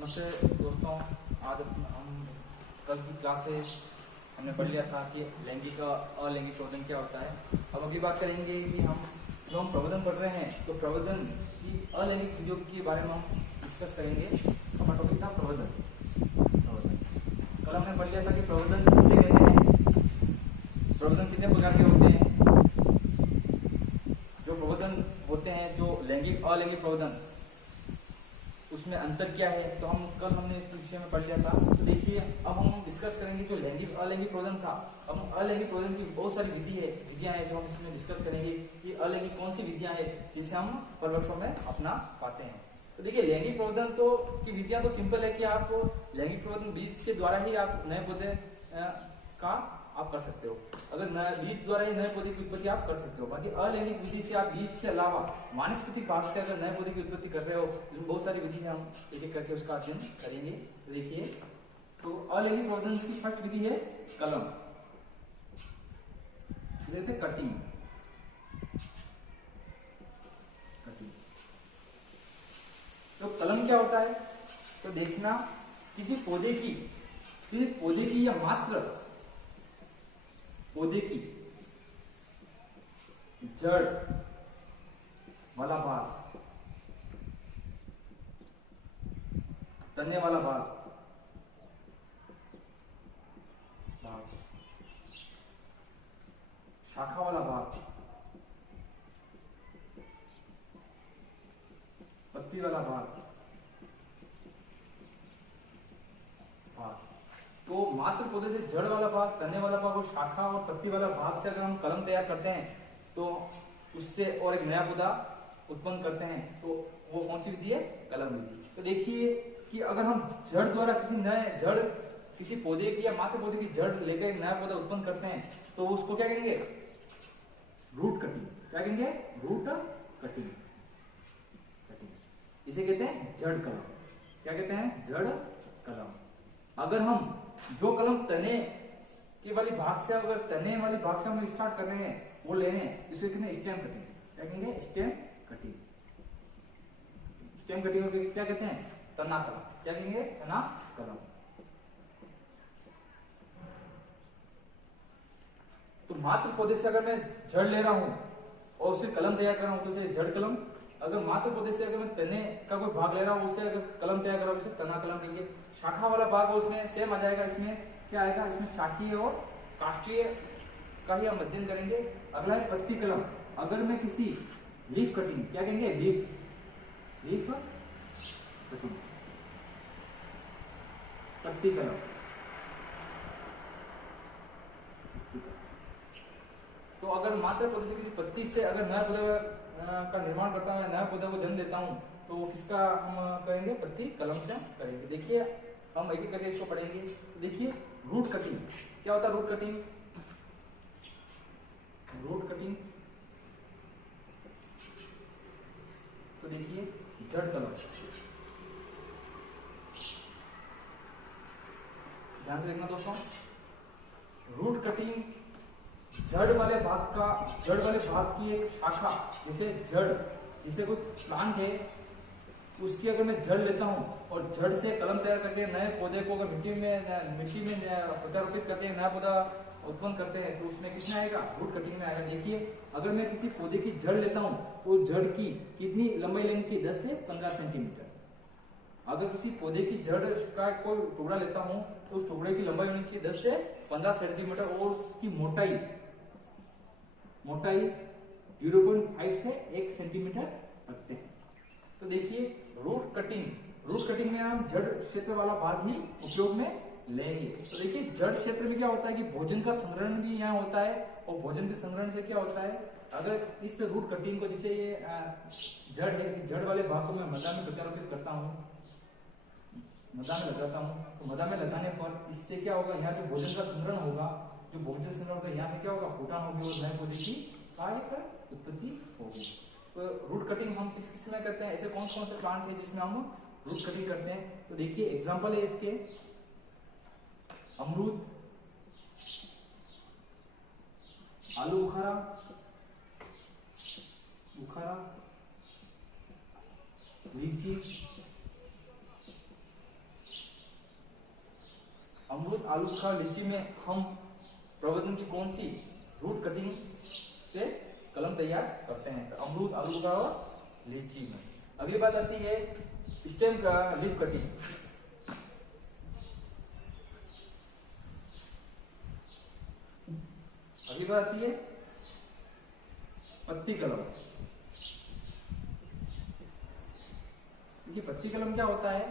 नमस्ते दोस्तों, आज हम कल की क्लास से हमने पढ़ लिया था कि लैंगिक और अलैंगिक प्रवर्धन क्या होता है। अब अगली बात करेंगे कि हम प्रवर्धन पढ़ रहे हैं तो प्रवर्धन की अलैंगिक चीज़ों के बारे में हम डिस्कस करेंगे। हमारा टॉपिक था प्रवर्धन। कल हमने पढ़ लिया था कि प्रवर्धन किसे कहते हैं, प्रवर्धन कितने प्रकार के होते हैं, जो प्रवर्धन होते हैं, जो लैंगिक अलैंगिक प्रवर्धन उसमें अंतर क्या है। तो हमने इस विषय में पढ़ लिया था। तो देखिए अब हम डिस्कस करेंगे जो लैंगिक अलैंगिक प्रवर्धन था। हम अलैंगिक प्रवर्धन की बहुत सारी विधियां हैं जो हम इसमें डिस्कस करेंगे कि अलैंगिक कौन सी विधियां हैं जिसे हम परिवर्तन में अपना पाते हैं। तो देखिए लैंगिक प्रवर्धन तो की विधियां तो सिंपल है कि आप लैंगिक प्रवर्धन बीज के द्वारा ही आप नए पौधे का आप कर सकते हो। अगर बीज द्वारा ही नए पौधे की उत्पत्ति आप कर सकते हो। बाकी अलैंगिक विधि से आप बीज के अलावा वानस्पतिक भाग से अगर नए पौधे की उत्पत्ति कर रहे हो, इसमें बहुत सारी विधि है, हम एक एक करके उसका अध्ययन करेंगे। तो देखिए, तो अलैंगिक प्रवर्धन की फर्स्ट विधि है कलम, कटिंग। तो कलम क्या होता है, तो देखना किसी पौधे की या मात्र पौधे की जड़ वाला भाग, तने वाला भाग, शाखा वाला भाग, पत्ती वाला भाग। तो मात्र पौधे से जड़ वाला भाग, तने वाला भाग और शाखा और पत्ती वाला भाग से अगर हम कलम तैयार करते हैं तो उससे और एक नया पौधा उत्पन्न करते हैं, तो वो कौन सी विधि है, कलम विधि। तो देखिए कि अगर हम जड़ द्वारा किसी पौधे की या मात्र पौधे की जड़ लेकर एक नया पौधा उत्पन्न करते हैं तो उसको क्या कहेंगे, रूट कटिंग। क्या कहेंगे, रूट कटिंग। इसे कहते हैं जड़ कलम। क्या कहते हैं, जड़ कलम। अगर हम जो कलम तने के वाली भाग से, अगर तने वाली भाग से हम स्टार्ट कर रहे हैं, वो ले रहे हैं, इसे कहते हैं स्टेम कटिंग। क्या कहेंगे, स्टेम कटिंग। स्टेम कटिंग को क्या कहते हैं, तना कलम। क्या कहेंगे, तना कलम। तो मात्र पौधे से अगर मैं जड़ ले रहा हूं और उससे कलम तैयार कर रहा हूं तो उसे जड़ कलम। अगर मात्र पौधे से अगर मैं तने का कोई भाग ले रहा हूं, उससे अगर कलम तैयार कर रहा हूं, उसे तना कलम कहेंगे। शाखा वाला भाग उसमें सेम आ जाएगा। इसमें क्या आएगा, इसमें शाखीय और काष्ठीय का ही हम अध्ययन करेंगे। अगला है पत्ती कलम। अगर मैं किसी लीफ कटिंग, क्या कहेंगे, लीफ कटिंग, पत्ती कलम। तो अगर मात्र पौधे से किसी पत्ती से अगर नया पौधा का निर्माण करता हूं, नया पौधा को जन्म देता हूं, तो किसका हम करेंगे, पत्ती कलम से करेंगे। देखिए हम एक एक करके इसको पढ़ेंगे। तो देखिए रूट कटिंग क्या होता है, रूट कटिंग तो देखिए जड़ कलम। ध्यान से देखना दोस्तों, रूट कटिंग जड़ वाले भाग की एक शाखा, जैसे कोई प्लांट है, उसकी अगर मैं जड़ लेता हूं और जड़ से कलम तैयार करके नए पौधे को अगर मिट्टी में प्रत्यारोपित करते हैं, नया पौधा उत्पन्न करते हैं, तो उसमें किसमें आएगा, रूट कटिंग में आएगा। देखिए अगर मैं किसी पौधे की जड़ लेता हूं तो जड़ की कितनी लंबाई लेनी चाहिए, 10 से 15 सेंटीमीटर। अगर किसी पौधे की जड़ का कोई टुकड़ा लेता हूं तो उस टुकड़े की लंबाई होनी चाहिए 10 से 15 सेंटीमीटर और उसकी मोटाई 0.5 से 1 सेंटीमीटर रखते हैं। तो देखिए रूट कटिंग में हम जड़ क्षेत्र वाला भाग ही उपयोग में लेंगे। तो देखिए जड़ क्षेत्र में क्या होता है कि भोजन का संग्रहण भी यहाँ होता है, और भोजन के संग्रहण से क्या होता है, अगर इस रूट कटिंग को, जिसे ये जड़ है, जड़ वाले भाग को मैं मृदा में प्रत्यारोपित करता हूँ, मृदा में लगाता हूँ, तो मृदा में लगाने पर इससे क्या होगा, यहाँ जो भोजन का संग्रहण होगा, जो भोजन संग्रहण होगा, यहाँ से क्या होगा, फूटान होगी और नए पौधे की उत्पत्ति होगी। तो रूट कटिंग हम किस में करते हैं, ऐसे कौन कौन से प्लांट है जिसमें हम रूट कटिंग करते हैं। तो देखिए एग्जांपल है इसके, अमरूद, आलू बुखारा, लीची, आलू बुखारा लीची में हम प्रवर्धन की कौन सी रूट कटिंग से कलम तैयार करते हैं? तो अमरूद, आलू बुखारा और लीची में। अगली बात आती है स्टेम का लीफ कटिंग। अगली बात आती है पत्ती कलम। देखिए पत्ती कलम क्या होता है?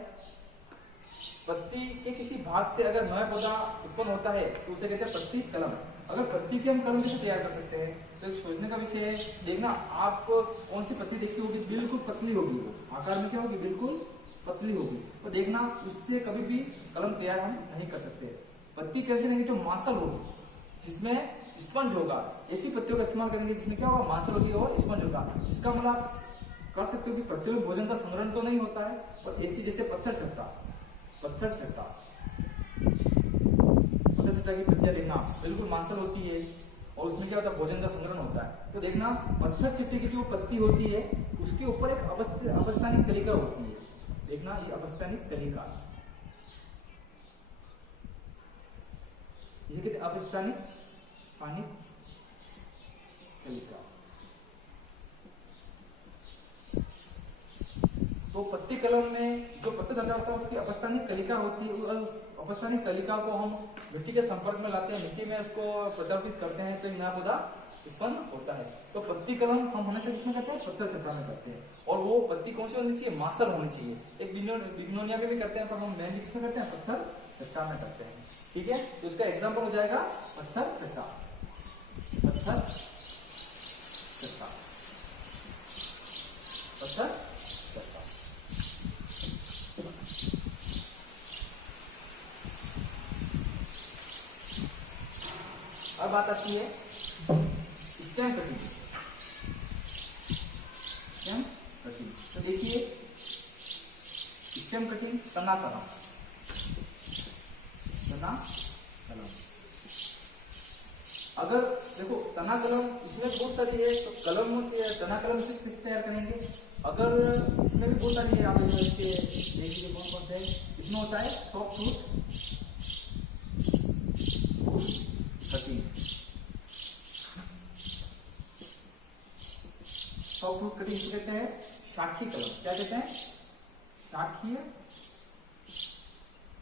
पत्ती के किसी भाग से अगर नया पौधा उत्पन्न होता है तो उसे कहते हैं पत्ती कलम। अगर पत्ती की हम कलम कैसे तैयार कर सकते हैं? तो एक सोचने का विषय है। देखना, आप कौन सी पत्ती देखी होगी, बिल्कुल पतली होगी, वो आकार में क्या होगी, बिल्कुल पतली होगी। तो देखना उससे कभी भी कलम तैयार हम नहीं कर सकते। पत्ती कैसे लेंगे? जो मांसल होगी, जिसमें स्पंज होगा, ऐसी पत्तियों का इस्तेमाल करेंगे जिसमें क्या होगा, मांसल होगी और स्पंज होगा। इसका मतलब आप कर सकते हो कि पत्तियों में भोजन का संग्रहण तो नहीं होता है, पर ऐसी जैसे पत्थर चट्टा की पत्तियां देखना बिल्कुल मांसल होती है और उसमें क्या होता है, भोजन का संग्रहण होता है। तो देखना पत्थर चट्टे की जो पत्ती होती है उसके ऊपर एक अवस्थानिक कलिका होती है। देखना ये अवस्थानिक कलिका, ये कहते हैं अवस्थानिक कलिका। तो पत्ती कलम में जो पत्ता चट्टा होता है उसकी अवस्थानिक कलिका होती है। उस अवस्थानिक कलिका को हम मिट्टी के संपर्क में लाते हैं, मिट्टी में उसको प्रचारित करते हैं तो एक नया पौधा उत्पन्न होता है। तो पत्ती कलम हम हमेशा किसमें करते हैं? पत्थर चट्टा में करते हैं। और वो पत्ती कौन सी होनी चाहिए? मांसल होनी चाहिए। एक बिग्नोनिया में भी करते हैं, पर हम मेन किसमें करते हैं? पत्थर चट्टा में करते हैं। ठीक है, तो इसका एग्जाम्पल हो जाएगा पत्थर चट्टा। पत्थर चट्टा, पत्थर चट्टा। अब बात आती है स्टेम कटिंग। स्टेम कटिंग, तो देखिए स्टेम कटिंग, तना कलम। अगर देखो तना कलम इसमें बहुत सारी है, तो कलम तना कलम से किस तैयार करेंगे? अगर इसमें भी बहुत सारी है, आप देखिए कौन कौन से है। इसमें होता है soft root cutting. Soft root cutting इसे कहते हैं शाखी कलम। क्या कहते हैं? शाखीय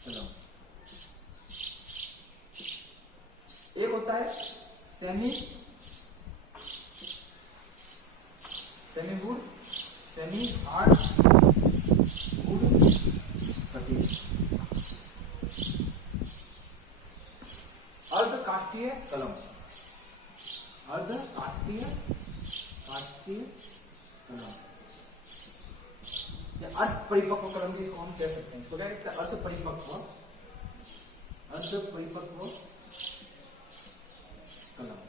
कलम। एक होता है semi wood, semi hard wood cutting. अर्धकाष्ठीय कलम, अर्धकाष्ठीय कलम या अर्धपरिपक्व कलम भी इसको हम कह सकते हैं। इसको क्या कहते हैं? अर्धपरिपक्व कलम।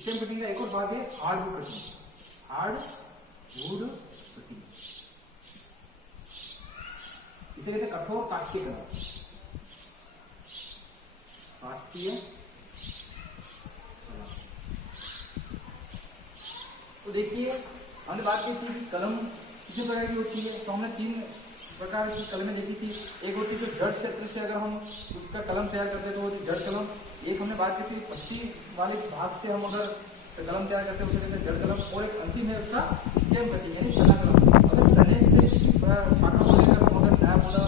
स्टेम कटिंग का एक और भाग है hard wood cutting. Hard wood cutting इसे कहते हैं कठोर काष्ठीय कलम। काष्ठीय कलम। तो देखिए हमने बात की थी कि कलम कितने प्रकार की होती है। तो हमने 3 प्रकार की कलमें देखी थी। एक होती है जो जड़ क्षेत्र से अगर हम उसका कलम तैयार करते हैं तो वो जड़ कलम। एक हमने बात की थी पत्ती वाले भाग से हम अगर कलम तैयार करते हैं उसे कहते हैं जड़ कलम। और एक अंतिम है उसका स्टेम कटिंग यानी तना कलम। अगर तने से शाखा को लेकर हम अगर नया पौधा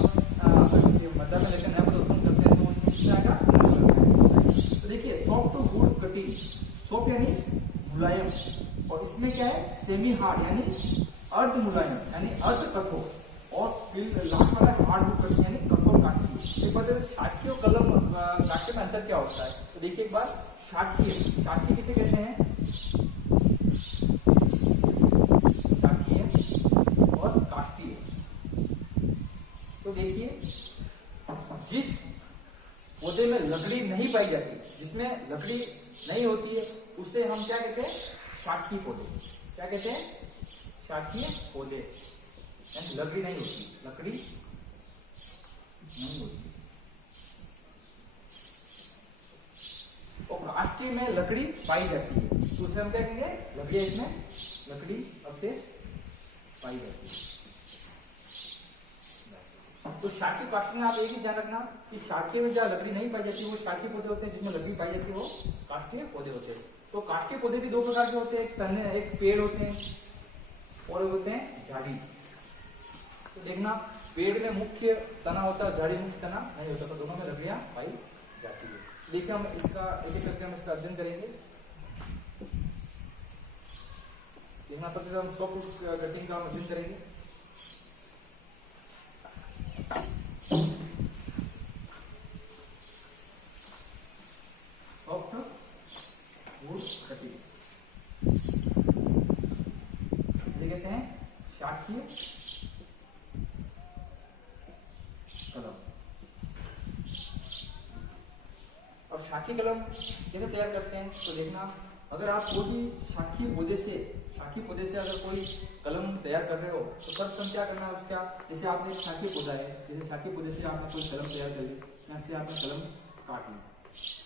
मध्य में लेकर नया पौधा उत्पन्न करते हैं तो उसमें किससे आएगा? तो देखिए सॉफ्ट वुड कटिंग, सॉफ्ट यानी मुलायम, और इसमें क्या है? सेमी हार्ड यानी अर्ध मुलायम यानी अर्ध कठोर, और फिर लास्ट वाला हार्ड वुड कटिंग यानी कठोर काष्ठीय। एक बात शाखी और कलम काष्ठीय में अंतर क्या होता है? तो देखिए एक बार शाखीय किसे कहते हैं? शाखीय और काष्ठीय। तो देखिए जिस पौधे में लकड़ी नहीं पाई जाती, जिसमें लकड़ी नहीं होती है, उसे हम क्या कहते हैं? शाखीय पौधे। क्या कहते हैं? शाखीय पौधे यानी लकड़ी नहीं होती, लकड़ी नहीं होती। और काष्ठीय में लकड़ी पाई जाती है, तो उसे हम क्या कहेंगे? लकड़ी, इसमें लकड़ी अवशेष पाई जाती है। तो शाखीय काष्ठीय में आप एक ही ध्यान रखना कि शाखीय में जहाँ लकड़ी नहीं पाई जाती वो शाखीय पौधे होते हैं, जिसमें लकड़ी पाई जाती है वो काष्ठीय पौधे होते हैं। तो काष्ठीय पौधे भी दो प्रकार के होते हैं, एक तने, एक पेड़ होते हैं और होते हैं झाड़ी। तो देखना पेड़ में मुख्य तना होता है, झाड़ी मुख्य तना नहीं होता, तो दोनों में लकड़ियां पाई जाती है। देखिए हम इसका एक एक करके हम इसका अध्ययन करेंगे। देखना सबसे ज्यादा हम सॉफ्ट कटिंग का अध्ययन करेंगे। सॉफ्ट वुड कटिंग कहते हैं शाखीय कलम। और शाखीय कलम कैसे तैयार करते हैं तो देखना, अगर आप कोई भी शाखीय पौधे से अगर कोई कलम तैयार कर रहे हो तो सर्वप्रथम क्या करना है उसका, जैसे आपने शाखीय पौधा है, जैसे शाखीय पौधे से आपने कोई कलम तैयार कर ली, यहाँ से आपने कलम काट ली,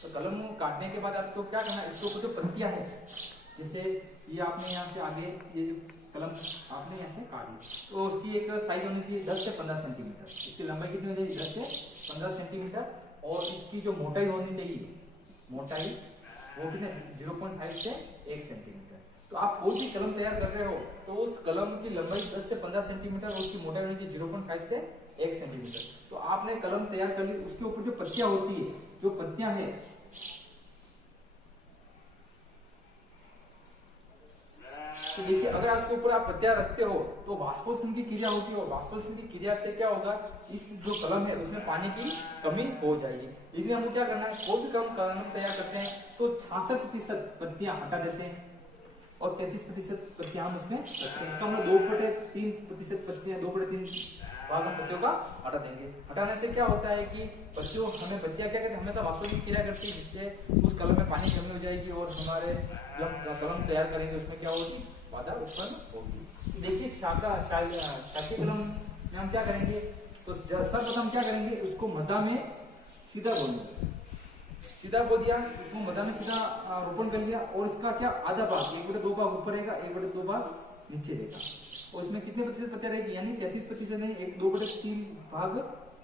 तो कलम काटने के बाद आपको क्या करना है, इसके ऊपर जो पत्तियां है, जैसे ये आपने यहाँ से आगे ये जो कलम आपने यहाँ से काट ली, तो उसकी एक साइज होनी चाहिए 10 से 15 सेंटीमीटर। इसकी लंबाई कितनी हो जाएगी 10 से 15 सेंटीमीटर। और इसकी जो मोटाई होनी चाहिए, मोटाई वो कितने 0.5 से 1 सेंटीमीटर। तो आप कोई भी कलम तैयार कर रहे हो तो उस कलम की लंबाई 10 से 15 सेंटीमीटर और उसकी मोटाई होनी चाहिए 0.5 से 1 सेंटीमीटर। तो आपने कलम तैयार कर ली, उसके ऊपर जो पत्तियां होती है, जो पत्तियां है तो देखिए, अगर उसके ऊपर आप पत्तियां रखते हो तो वाष्पोत्सर्जन की क्रिया होती है, और वाष्पोत्सर्जन की क्रिया से क्या होगा, इस जो कलम है उसमें पानी की कमी हो जाएगी। इसलिए हमको क्या करना है, कोई भी कलम तैयार करते हैं तो 66% पत्तियां हटा देते हैं और 33% पत्तियां हम उसमें रखते हैं। इसका हम 2/3% पत्तियां, 2/3 भाग हम पत्तियों का हटा देंगे। हटाने से क्या होता है कि पत्तियां क्या करते हैं, हमेशा वाष्पोत्सर्जन की क्रिया करती है, जिससे उस कलम में पानी की कमी हो जाएगी और हमारे जब कलम तैयार करेंगे उसमें क्या होगी, बाधा उत्पन्न होगी। देखिए शाखीय कलम में हम क्या करेंगे, तो सर्वप्रथम क्या करेंगे, उसको मध्य में सीधा बोलेंगे, सीधा बो दिया, इसको मध्य में सीधा रोपण कर लिया, और इसका क्या आधा भाग 1/2 भाग ऊपर रहेगा, 1/2 भाग नीचे रहेगा। और इसमें कितने प्रतिशत पत्तियां रहेगी, यानी 33% नहीं, 2/3 भाग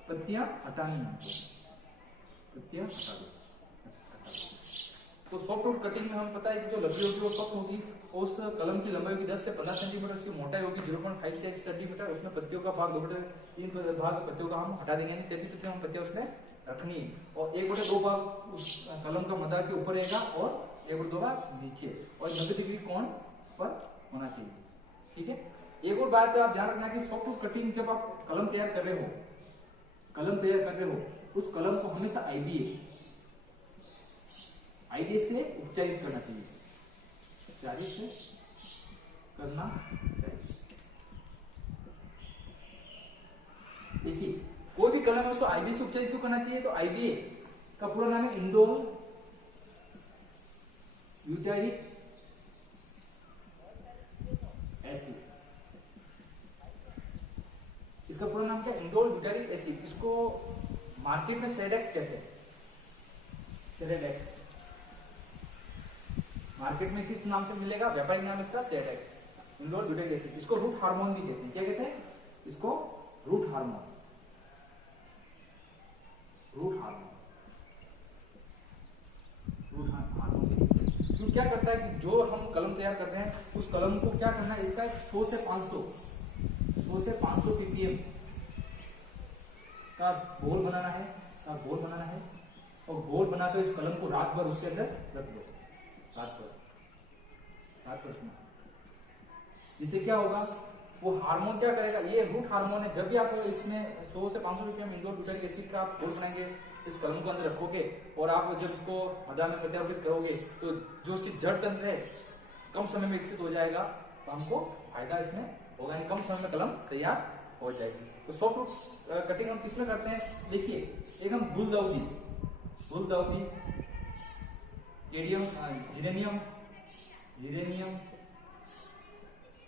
पत्तियां हटानी है, पत्तियां हटा दो। तो सॉफ्टवुड कटिंग में हमें पता है कि जो लकड़ी होगी वो सॉफ्ट होगी, उस कलम की लंबाई होगी 10 से 15 सेंटीमीटर, उसकी मोटाई होगी 0.5 से 1 सेंटीमीटर। उसमें पत्तियों का भाग 2/3 भाग पत्तियों का हम हटा देंगे, यानी 33% हम पत्तियां उसमें रखनी है। और 1/2 भाग उस कलम का मध्य के ऊपर रहेगा और 1/2 भाग नीचे, और 90 डिग्री कोण पर होना चाहिए। ठीक है, एक और बात आप ध्यान रखना कि सॉफ्टवुड कटिंग जब आप कलम तैयार कर रहे हो, उस कलम को हमेशा आईबीए से उपचारित करना चाहिए, देखिए कोई भी कलम है उसको आईबीए से उपचारित क्यों करना चाहिए, तो आईबीए का पूरा नाम है इंडोल ब्यूटारिक एसिड। इसका पूरा नाम क्या है, इंडोल ब्यूटारिक एसिड। इसको मार्केट में सेडेक्स कहते हैं, सेडेक्स मार्केट में किस नाम से मिलेगा, व्यापारिक नाम इसका सेडेक्स, इंडोल ब्यूटारिक एसिड। इसको रूट हार्मोन भी कहते हैं, क्या कहते हैं इसको, रूट हार्मोन। तो क्या करता है कि जो हम कलम तैयार करते हैं उस कलम को क्या करना है, इसका 100 से 500 ppm का घोल बनाना है, और घोल बनाकर इस कलम को रात भर उसके अंदर रख दो, रात भर जिससे क्या होगा, वो हार्मोन क्या करेगा, ये रूट हार्मोन है। जब भी आप इसमें 100 से 500 ppm इंडोल ब्यूटारिक एसिड का घोल बनाएंगे, इस कलम को अंदर रखोगे और आप जब इसको मध्य में प्रत्यारोपित करोगे तो जो उसकी जड़ तंत्र है कम समय में विकसित हो जाएगा, तो हमको फायदा इसमें होगा, कम समय में कलम तैयार हो जाएगी। तो सॉफ्टवुड कटिंग हम किसमें करते हैं, देखिए एक हम गुलदाउदी, जिरेनियम,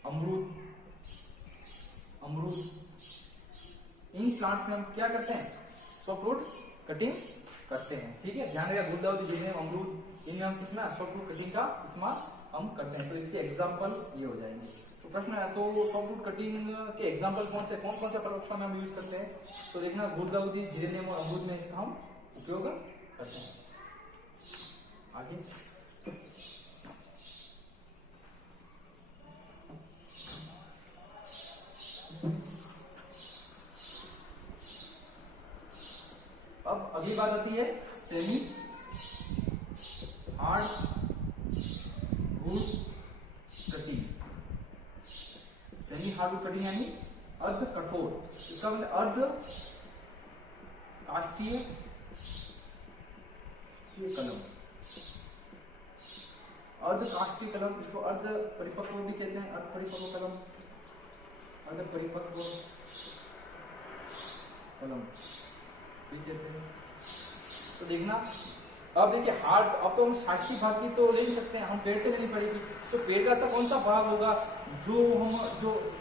अमरूद, इन प्लांट में हम क्या करते हैं, सॉफ्टवुड कटिंग करते हैं। ठीक है, ध्यान रखिए गुलदाउदी, जिसमें अमरूद, इनमें हम किसमें सॉफ्टवुड कटिंग का इस्तेमाल हम करते हैं। तो इसके एग्जाम्पल ये हो जाएंगे। तो प्रश्न है, तो सॉफ्टवुड कटिंग के एग्जाम्पल कौन कौन से फल में हम यूज करते हैं? तो देखना गुलदाउदी, जिरेनियम और अमरूद में इसका हम उपयोग करते हैं। आगे अब अगली बात आती है semi hard wood cutting. Semi hard wood cutting यानी अर्ध कठोर, इसका मतलब अर्ध काष्ठीय कलम। अर्ध काष्ठीय कलम, इसको अर्ध परिपक्व भी कहते हैं। अर्ध परिपक्व कलम, अर्ध परिपक्व कलम कहते हैं। तो देखना, अब देखिए हार्ड, अब तो हम साक्षी भाग की तो ले नहीं सकते हैं, हम पेड़ से लेनी पड़ेगी। तो पेड़ का कौन सा भाग होगा जो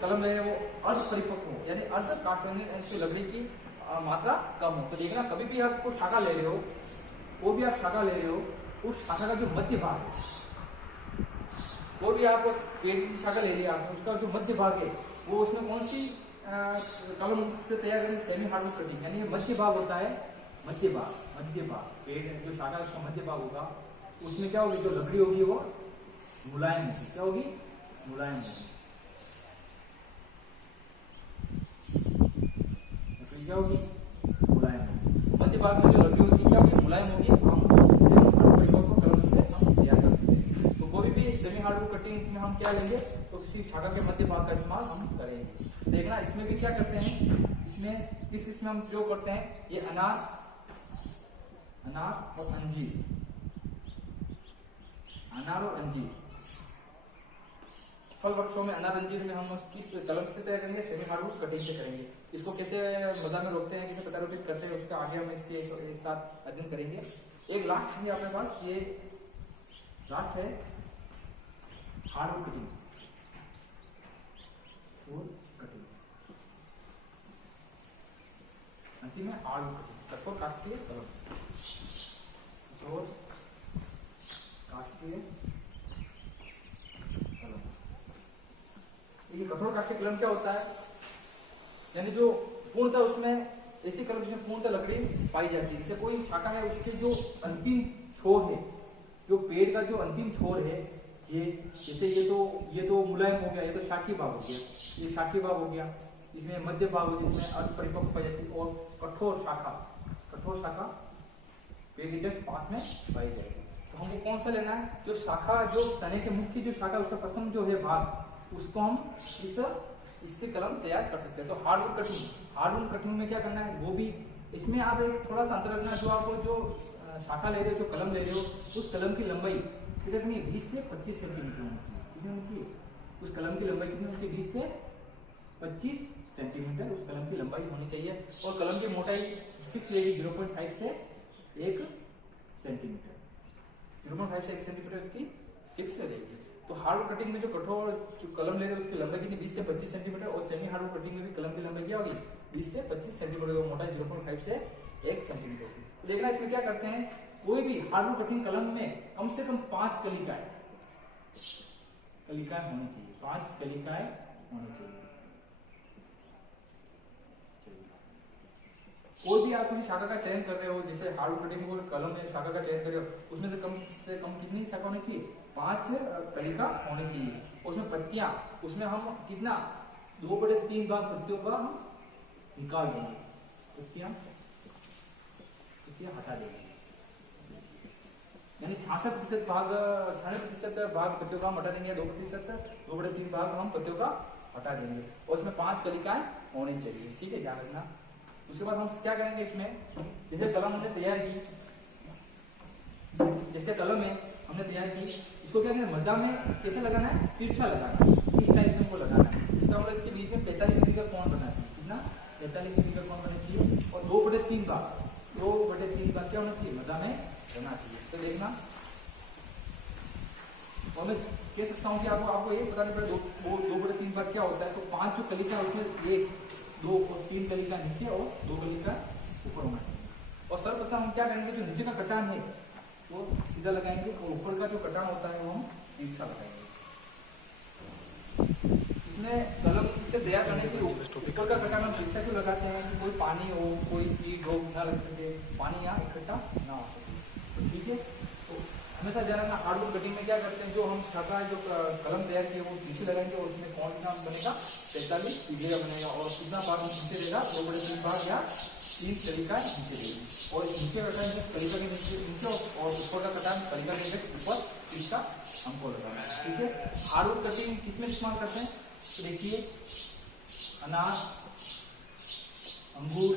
कलम ले रहे हैं वो अर्ध परिपक्व हो, यानी अर्ध काष्ठ, यानी लकड़ी की मात्रा कम हो। तो देखना, कभी भी आपको शाखा ले रहे हो, वो भी आप शाखा ले रहे हो, उस शाखा का जो मध्य भाग है, वो भी आप पेड़ की शाखा ले लिया आपने, उसका जो मध्य भाग है वो उसमें कौन सी कलम से तैयार करें? सेमी हार्डवुड कटिंग, यानी मध्य भाग होता है। मध्य भाग पेड़ जो शाखा उसका मध्य भाग होगा, उसमें क्या होगी, जो लकड़ी होगी वो मुलायम होगी। क्या होगी? मुलायम होगी। लकड़ी क्या होगी? मुलायम होगी। मध्य भाग में जो लकड़ी होगी क्या होगी? मुलायम होगी। हम कलम से हम तैयार कर सकते हैं। तो कोई भी सेमी हार्डवुड कटिंग में हम क्या लेंगे? तो किसी शाखा के मध्य भाग का इस्तेमाल हम करेंगे। देखना, इसमें भी क्या करते हैं, इसमें किस में हम प्रयोग करते हैं? ये अनार और अंजीर, अनार और अंजीर, फल वृक्षों में अनार अंजीर में हम किस कलम से तैयार करेंगे? सेमी हार्डवुड कटिंग से करेंगे। इसको कैसे मजा में रोकते हैं, कैसे प्रत्यारोपित करते हैं, उसका आगे हम इसके एक साथ अध्ययन करेंगे। एक लास्ट है अपने पास, ये लास्ट है हार्डवुड कटिंग। अंतिम में हार्डवुड कटिंग, कठोर काष्ठीय कलम, कठोर काष्ठीय कलम। ये कठोर काष्ठीय कलम क्या होता है? यानी जो पूर्णतः उसमें ऐसी कलम जिसमें पूर्णतः लकड़ी पाई जाती है। जैसे कोई शाखा है, उसके जो अंतिम छोर है, जो पेड़ का जो अंतिम छोर है, ये जैसे ये तो मुलायम हो गया, ये तो शाखी भाग हो गया, ये शाखी भाग हो गया। इसमें मध्य भाग हो जिसमें अर्ध परिपक्व पाई जाती है, और कठोर शाखा पेड़ के जस्ट पास में पाई जाएगी। तो हमको कौन सा लेना है? जो शाखा, जो तने के मुख्य जो शाखा, उसका प्रथम जो है भाग, उसको हम इससे कलम तैयार कर सकते हैं। तो हार्डवुड कटिंग में क्या करना है, वो भी इसमें आप एक थोड़ा सा अंतर रखना। जो आप जो शाखा ले रहे हो, जो कलम ले रहे हो, उस कलम की लंबाई कितनी? 20 से 25 सेंटीमीटर होनी चाहिए। कितनी होनी चाहिए? उस कलम की लंबाई कितनी होनी चाहिए? 20 से 25 सेंटीमीटर उस कलम की लंबाई होनी चाहिए। और कलम की मोटाई फिक्स लेगी 0.5 से 1 सेंटीमीटर, 0.5 से 1 सेंटीमीटर उसकी फिक्स रहेगी। तो हार्डवुड कटिंग में जो कठोर जो कलम ले रहे हैं, उसकी लंबाई कितनी? 20 से 25 सेंटीमीटर। और सेमी हार्डवुड कटिंग में भी कलम की लंबाई क्या होगी? 20 से 25 सेंटीमीटर, मोटाई 0.5 से 1 सेंटीमीटर की। तो देखना, इसमें क्या करते हैं, कोई भी हार्डवुड कटिंग कलम में कम से कम 5 कलिकाएं होनी चाहिए। 5 कलिकाएं होनी चाहिए। कोई भी आप किसी शाखा का चयन कर रहे हो, जैसे हार्डवुड कटिंग को कलम में शाखा का चयन कर रहे हो, उसमें से कम कितनी शाखा होनी चाहिए? 5 कलिका होनी चाहिए। उसमें पत्तियां, उसमें हम कितना 2/3 भाग पत्तियों का हम निकाल देंगे, पत्तियां हटा देंगे, यानी 66% भाग पत्तियों का हम हटा देंगे, 2/3 भाग हम पत्तियों का हटा देंगे। और उसमें 5 कलिकाएं होनी चाहिए। ठीक है, ध्यान रखना। उसके बाद हम क्या करेंगे, इसमें जैसे कलम हमने तैयार की, जैसे कलम है हमने तैयार की, इसको क्या करना है, मध्य में कैसे लगाना है? तिरछा लगाना है, इस टाइप से हमको लगाना है। इसका मतलब इसके बीच में 45 डिग्री का कोण बनना चाहिए। कितना? 45 डिग्री का कोण बनना चाहिए। और 2/3 भाग क्या होना चाहिए? मध्य में रहना चाहिए। तो देखना, और मैं कह सकता हूँ कि आपको ये पता नहीं पड़ेगा 2/3 भाग क्या होता है। तो 5 जो कलिका उसमें 1, 2 और 3 कलिका नीचे और 2 कलिका ऊपर होना चाहिए। और सर्वप्रथम हम क्या करेंगे, जो नीचे का कटान है वो सीधा लगाएंगे और ऊपर का जो कटान होता है वो हम तिरछा लगाएंगे। इसमें कलम से तैयार करने के लिए ऊपर का कटान हम तिरछा क्यों लगाते हैं कि कोई पानी हो, कोई कीट हो ना लग सके, पानी यहाँ इकट्ठा ना हो सके। तो ठीक है, तो हमेशा ध्यान रखना हार्डवुड कटिंग में क्या करते हैं, जो हम शाखा जो कलम तैयार किए वो पीछे लगाएंगे और उसमें कौन सा बनेगा 43 घेरा बनेगा और कितना भाग नीचे रहेगा, 2 बड़े 3 भाग या 3 कलिका नीचे रहेगी और नीचे कटान कलिका के नीचे और ऊपर का कटान कलिका के ऊपर तिरछा हमको लगाना है। ठीक है, हार्डवुड कटिंग किसमें इस्तेमाल करते हैं, तो देखिए अनार, अंगूर,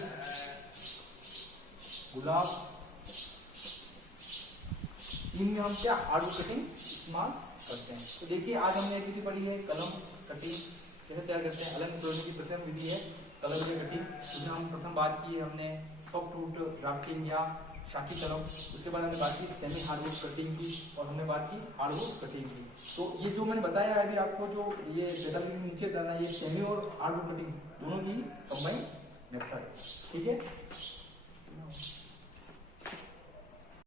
गुलाब, इनमें हम क्या हार्डवुड कटिंग इस्तेमाल करते हैं। तो देखिए आज हमने एक विधि पढ़ी है कलम कटिंग कैसे तैयार करते हैं। अलग प्रयोग की प्रथम विधि है कलम कटिंग, उसमें हम प्रथम बात की हमने सॉफ्टवुड ड्राफ्टिंग या शाखी कलम, उसके बाद हमने बात की सेमी हार्डवुड कटिंग की और हमने बात की हार्डवुड कटिंग की। तो ये जो मैंने बताया है अभी आपको, जो ये डेटा के नीचे डालना, ये सेमी और हार्डवुड कटिंग दोनों की कंबाइन मेथड। ठीक है।